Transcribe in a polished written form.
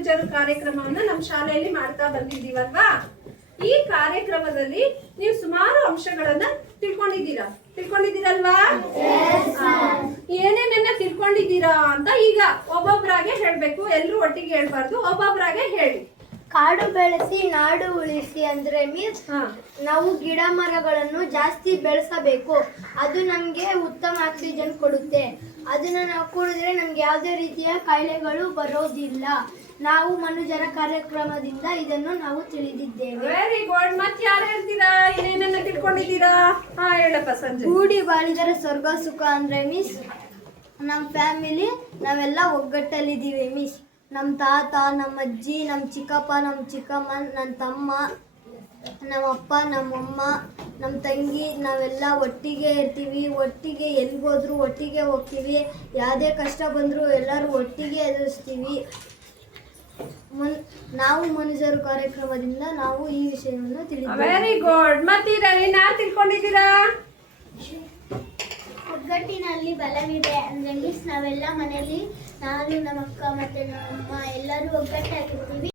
ಮನುಜರು ಕಾರ್ಯಕ್ರಮವನ್ನು ನಮ್ಮ ಶಾಲೆಯಲ್ಲಿ ಮಾಡ್ತಾ ಬಂದಿದ್ದೀವಲ್ವಾ. ಈ ಕಾರ್ಯಕ್ರಮದಲ್ಲಿ ನೀವು ಸುಮಾರು ಅಂಶಗಳನ್ನ ತಿಳ್ಕೊಂಡಿದ್ದೀರಲ್ವಾ? ಏನೇನನ್ನ ತಿಳ್ಕೊಂಡಿದ್ದೀರಾ ಅಂತ ಈಗ ಒಬ್ಬೊಬ್ಬರಾಗೆ ಹೇಳ್ಬೇಕು. ಎಲ್ಲರೂ ಒಟ್ಟಿಗೆ ಹೇಳ್ಬಾರ್ದು, ಒಬ್ಬೊಬ್ಬರಾಗೆ ಹೇಳಿ. ಕಾಡು ಬೆಳೆಸಿ ನಾಡು ಉಳಿಸಿ ಅಂದ್ರೆ ಮೀನ್ಸ್ ನಾವು ಗಿಡ ಮರಗಳನ್ನು ಜಾಸ್ತಿ ಬೆಳೆಸಬೇಕು. ಅದು ನಮಗೆ ಉತ್ತಮ ಆಕ್ಸಿಜನ್ ಕೊಡುತ್ತೆ. ಅದನ್ನ ನಾವು ಕುಡಿದ್ರೆ ನಮ್ಗೆ ಯಾವುದೇ ರೀತಿಯ ಕಾಯಿಲೆಗಳು ಬರೋದಿಲ್ಲ. ನಾವು ಮನುಜರ ಕಾರ್ಯಕ್ರಮದಿಂದ ಇದನ್ನು ನಾವು ತಿಳಿದಿದ್ದೇವೆ. Very good. ಮತ್ತೆ ಯಾರು ಹೇಳ್ತೀರಾ? ಏನೇನನ್ನ ತಿಳ್ಕೊಂಡಿದ್ದೀರಾ? ಹೇಳಪ್ಪ ಸಂಜೆ. ಕೂಡಿ ಬಾಳಿದರೆ ಸ್ವರ್ಗ ಸುಖ ಅಂದ್ರೆ ಮಿಸ್ ನಮ್ಮ ಫ್ಯಾಮಿಲಿ ನಾವೆಲ್ಲ ಒಗ್ಗಟ್ಟಲ್ಲಿದ್ದೀವಿ ಮಿಸ್. ನಮ್ಮ ತಾತ, ನಮ್ಮ ಅಜ್ಜಿ, ನಮ್ಮ ಚಿಕ್ಕಪ್ಪ, ನಮ್ಮ ಚಿಕ್ಕಮ್ಮ, ನನ್ನ ತಮ್ಮ, ನಮ್ಮಪ್ಪ, ನಮ್ಮಮ್ಮ, ನಮ್ಮ ತಂಗಿ, ನಾವೆಲ್ಲ ಒಟ್ಟಿಗೆ ಇರ್ತೀವಿ. ಒಟ್ಟಿಗೆ ಎಲ್ಲಿಗೋದ್ರೂ ಒಟ್ಟಿಗೆ ಹೋಗ್ತೀವಿ. ಯಾವುದೇ ಕಷ್ಟ ಬಂದರೂ ಎಲ್ಲರೂ ಒಟ್ಟಿಗೆ ಎದುರಿಸ್ತೀವಿ. ನಾವು ಮನುಜರು ಕಾರ್ಯಕ್ರಮದಿಂದ ನಾವು ಈ ವಿಷಯವನ್ನು ತಿಳಿದಿದ್ದೇವೆ. Very good. ಮತ್ತೆ ಯಾರು ತಿಳ್ಕೊಂಡಿದ್ದೀರಾ? ಒಗ್ಗಟ್ಟಿನಲ್ಲಿ ಬಲವಿದೆ ಅಂದ್ರೆ ಮಿಸ್ ನಾವೆಲ್ಲ ಮನೆಯಲ್ಲಿ ನಾನು, ನಮ್ಮ ಅಕ್ಕ ಮತ್ತೆ ನಮ್ಮಮ್ಮ ಎಲ್ಲರೂ ಒಗ್ಗಟ್ಟಾಗಿರ್ತೀವಿ.